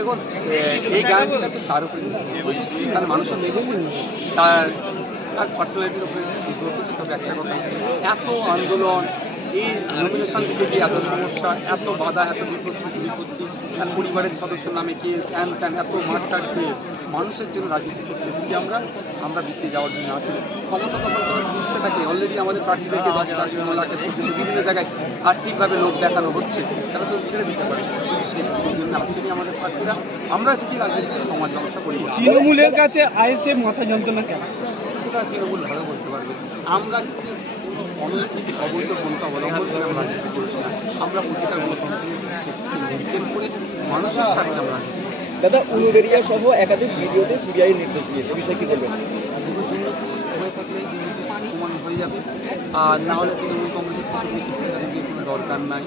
দেখুন এই গ্যারান্টিটা তার উপরে মানুষের তার তার পার্সোনালিটির উপরে তবে একটা কথা, এত আন্দোলন এই নমিনেশন দিতে গিয়ে এত সমস্যা এত বাধা এত বিপত্তি বিপত্তি? তার পরিবারের সদস্য নামে কেস অ্যান ত্যান এত মাঠটার দিয়ে মানুষের জন্য রাজনীতি করতে এসেছি আমরা? আমরা বিক্রি যাওয়ার জন্য আসি ক্ষমতা দখল করে দিচ্ছে অলরেডি আমাদের প্রার্থীদেরকে দশ লাখ পনেরো লাখের পর্যন্ত বিভিন্ন জায়গায় আর্থিকভাবে লোক দেখানো হচ্ছে তারা তো ছেড়ে দিতে পারে। সেই জন্য আসেনি আমাদের প্রার্থীরা। আমরা এসেছি রাজনীতি সমাজ ব্যবস্থা পরিবর্তন তৃণমূলের কাছে আইএসএফ মাথা যন্ত্রণা কেন? সেটা তৃণমূল ভালো বলতে পারবে। আমরা অবৈধ পন্থা অবলম্বন করে রাজনীতি আমরা প্রতিটা করে মানুষের স্বার্থে আমরা। দাদা, উলুবেরিয়া সহ একাধিক ভিডিওতে সিবিআই নির্দেশ দিয়েছে। বিষয়ে কি বলবেন? হয়ে প্রমাণ হয়ে যাবে আর না হলে তৃণমূল কংগ্রেসের থেকে চিৎকার দিয়ে কোনো দরকার নাই।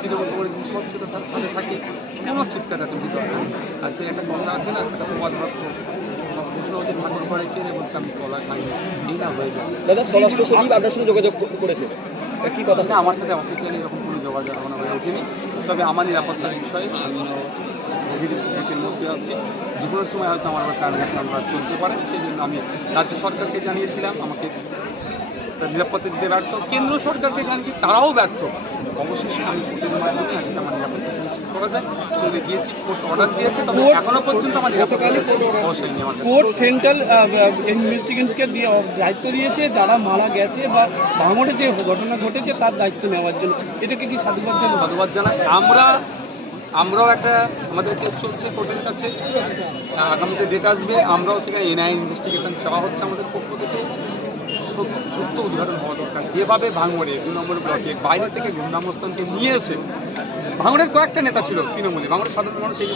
তৃণমূল কংগ্রেস যদি স্বচ্ছতার সাথে থাকে কোনো চিৎকার তুমি দরকার আর সে একটা কথা আছে না, একটা প্রবাদ বাক্য প্রশ্ন হচ্ছে ঠাকুর ঘরে কে বলছে আমি কলা খাই এই না হয়ে যায়। দাদা স্বরাষ্ট্র সচিব আপনার সঙ্গে যোগাযোগ করেছে? কি কথা? না আমার সাথে অফিসিয়ালি এরকম কোনো যোগাযোগ এখনও হয়ে ওঠেনি। তবে আমার নিরাপত্তার বিষয়ে আমি গভীর মধ্যে আছি। যে কোনো সময় হয়তো আমার টার্গেট নাম্বার চলতে পারে সেই জন্য আমি রাজ্য সরকারকে জানিয়েছিলাম আমাকে নিরাপত্তা দিতে ব্যর্থ। কেন্দ্র সরকারকে জানিয়েছি তারাও ব্যর্থ। অবশেষে আমি কোর্টের মাধ্যমে আজকে আমার নিরাপত্তা সুনিশ্চিত করা যায়। গিয়েছি কোর্ট অর্ডার দিয়েছে তবে এখনও পর্যন্ত আমার নিরাপত্তা অবশ্যই কোর্ট সেন্ট্রাল ইনভেস্টিগেশনকে দিয়ে দায়িত্ব দিয়েছে যারা মারা গেছে বা ভাঙড়ে যে ঘটনা ঘটেছে তার দায়িত্ব নেওয়ার জন্য। এটাকে কি সাধুবাদ জানাব? ধন্যবাদ জানাই। আমরা আমরাও একটা আমাদের কেস চলছে কোর্টের কাছে। আগামীতে ডেট আসবে আমরাও সেখানে এনআই ইনভেস্টিগেশন চাওয়া হচ্ছে আমাদের পক্ষ থেকে। সত্য- উদ্ঘাটন হওয়া দরকার। যেভাবে ভাঙড়ে দু নম্বর ব্লকে বাইরে থেকে গুন্ডামস্তানকে নিয়ে এসে ভাঙড়ের কয়েকটা নেতা ছিল তৃণমূলে। ভাঙড়ের সাধারণ মানুষ এই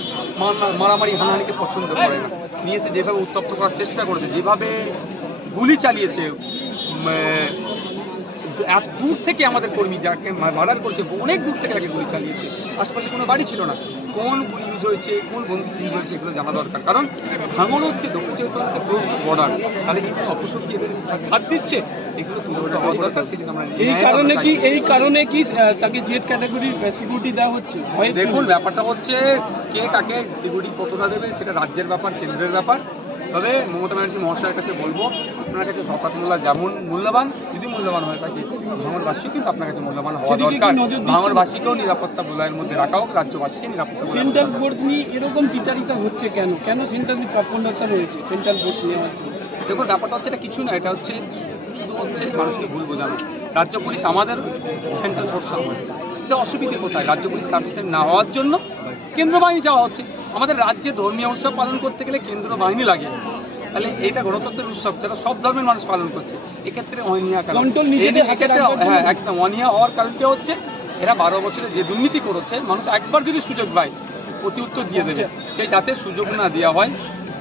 মারামারি হানাহানিকে পছন্দ করে না। নিয়ে এসে যেভাবে উত্তপ্ত করার চেষ্টা করেছে, যেভাবে গুলি চালিয়েছে এত দূর থেকে আমাদের কর্মী যাকে মার্ডার করছে অনেক দূর থেকে তাকে গুলি চালিয়েছে। আশপাশে কোনো বাড়ি ছিল না। কোন গুলি ইউজ হয়েছে কোন বন্দুক ইউজ হয়েছে এগুলো জানা দরকার। কারণ ভাঙন হচ্ছে দক্ষিণ চব্বিশ ক্লোজ টু বর্ডার। তাহলে কি কোনো অপশক্তি এদের সাথ দিচ্ছে? এগুলো তুলে হওয়া দরকার সেদিন আমরা এই কারণে কি এই কারণে কি তাকে জেড ক্যাটাগরি সিকিউরিটি দেওয়া হচ্ছে? দেখুন ব্যাপারটা হচ্ছে কে কাকে সিকিউরিটি কতটা দেবে সেটা রাজ্যের ব্যাপার কেন্দ্রের ব্যাপার। তবে মমতা ব্যানার্জি মহাশয়ের কাছে বলব আপনার কাছে শওকত মোল্লা যেমন মূল্যবান যদি মূল্যবান হয়ে থাকে ভাঙরবাসী কিন্তু আপনার কাছে মূল্যবান হওয়া দরকার। ভাঙরবাসীকেও নিরাপত্তা বলয়ের মধ্যে রাখা হোক রাজ্যবাসীকে নিরাপত্তা সেন্ট্রাল। ফোর্স নিয়ে এরকম বিচারিতা হচ্ছে কেন? কেন সেন্ট্রাল প্রাপন্যতা রয়েছে সেন্ট্রাল ফোর্স নিয়ে দেখুন ব্যাপারটা হচ্ছে এটা কিছু না এটা হচ্ছে শুধু হচ্ছে মানুষকে ভুল বোঝানো। রাজ্য পুলিশ আমাদের সেন্ট্রাল ফোর্স আমাদের এটা অসুবিধে কোথায়? রাজ্য পুলিশ সার্ভিসের না হওয়ার জন্য কেন্দ্র বাহিনী যাওয়া হচ্ছে। আমাদের রাজ্যে ধর্মীয় উৎসব পালন করতে গেলে কেন্দ্র বাহিনী লাগে। তাহলে এটা গণতন্ত্রের উৎসব যারা সব ধর্মের মানুষ পালন করছে। এক্ষেত্রে অনিয়া কারণ। এক্ষেত্রে হ্যাঁ একদম অনিয়া হওয়ার কারণটা হচ্ছে এরা বারো বছরে যে দুর্নীতি করেছে মানুষ একবার যদি সুযোগ পায় প্রতি উত্তর দিয়ে দেবে। সেই যাতে সুযোগ না দেওয়া হয়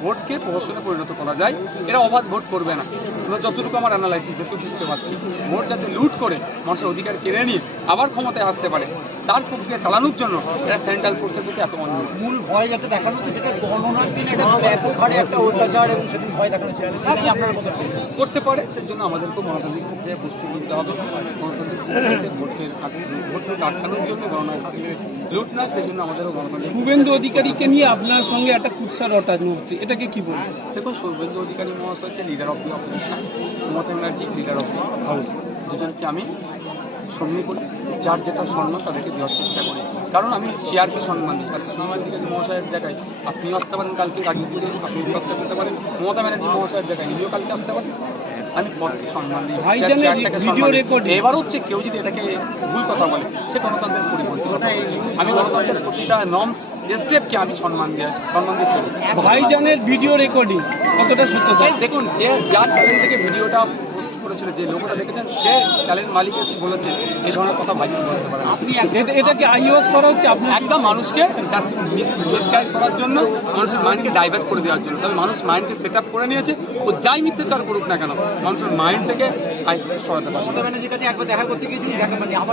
ভোটকে প্রহসনে পরিণত করা যায় এরা অবাধ ভোট করবে না। যতটুকু আমার অ্যানালাইসিস যেটুকু বুঝতে পারছি ভোট যাতে লুট করে মানুষের অধিকার কেড়ে নিয়ে আবার ক্ষমতায় আসতে পারে তার প্রক্রিয়া চালানোর জন্য এরা সেন্ট্রাল ফোর্সের প্রতি এত অন্য মূল ভয় যাতে দেখানো হচ্ছে সেটা গণনার দিন একটা ব্যাপক হারে একটা অত্যাচার এবং সেদিন ভয় দেখানো করতে পারে সেই জন্য আমাদেরকেও গণতান্ত্রিক প্রক্রিয়ায় প্রস্তুত নিতে হবে। গণতান্ত্রিক প্রক্রিয়াতে ভোটের ভোট লুট আটকানোর জন্য গণনা লুট না সেই জন্য আমাদেরও গণতান্ত্রিক শুভেন্দু অধিকারীকে নিয়ে আপনার সঙ্গে একটা কুৎসা রটানো হচ্ছে এটাকে কি বলি দেখুন সৌভেন্দু অধিকারী মহাশয় হচ্ছে leader of the opposition Mamata Banerjee leader of the house দুজনকে আমি সম্মান করি, যার যেটা সম্মান তাদেরকে দেওয়ার চেষ্টা করি। কারণ আমি চেয়ারকে সম্মান দিই কারণ সম্মান দিকে মহাশয়ের দেখাই আপনিও আসতে পারেন কালকে গাজীপুরে আপনি করতে পারেন, মমতা ব্যানার্জি মহাশয়ের দেখায় নিজেও কালকে আসতে পারেন। আমি পদকে সম্মান দিই ভাইজানের ভিডিও সম্মান রেকর্ডিং। এবার হচ্ছে কেউ যদি এটাকে ভুল কথা বলে সে গণতন্ত্রের পরিপন্থী। আমি গণতন্ত্রের প্রতিটা নর্মস স্টেপকে আমি সম্মান দিয়ে সম্মান দিয়ে চলি। ভাইজানের ভিডিও রেকর্ডিং কতটা সত্যতা? দেখুন যে যার চ্যানেল থেকে ভিডিওটা করেছিল যে লোকটা দেখেছেন সে চালের মালিক এসে বলেছে এই ধরনের কথা বাজি বলতে পারে আপনি এটাকে আইওস করা হচ্ছে? আপনি একদম মানুষকে জাস্ট মিসগাইড করার জন্য মানুষের মাইন্ডকে ডাইভার্ট করে দেওয়ার জন্য। তবে মানুষ মাইন্ডকে সেট আপ করে নিয়েছে ও যাই মিথ্যাচার করুক না কেন মানুষের মাইন্ড থেকে সরাতে পারে মমতা ব্যানার্জির কাছে একবার দেখা করতে গিয়েছিলেন দেখা মানে আবার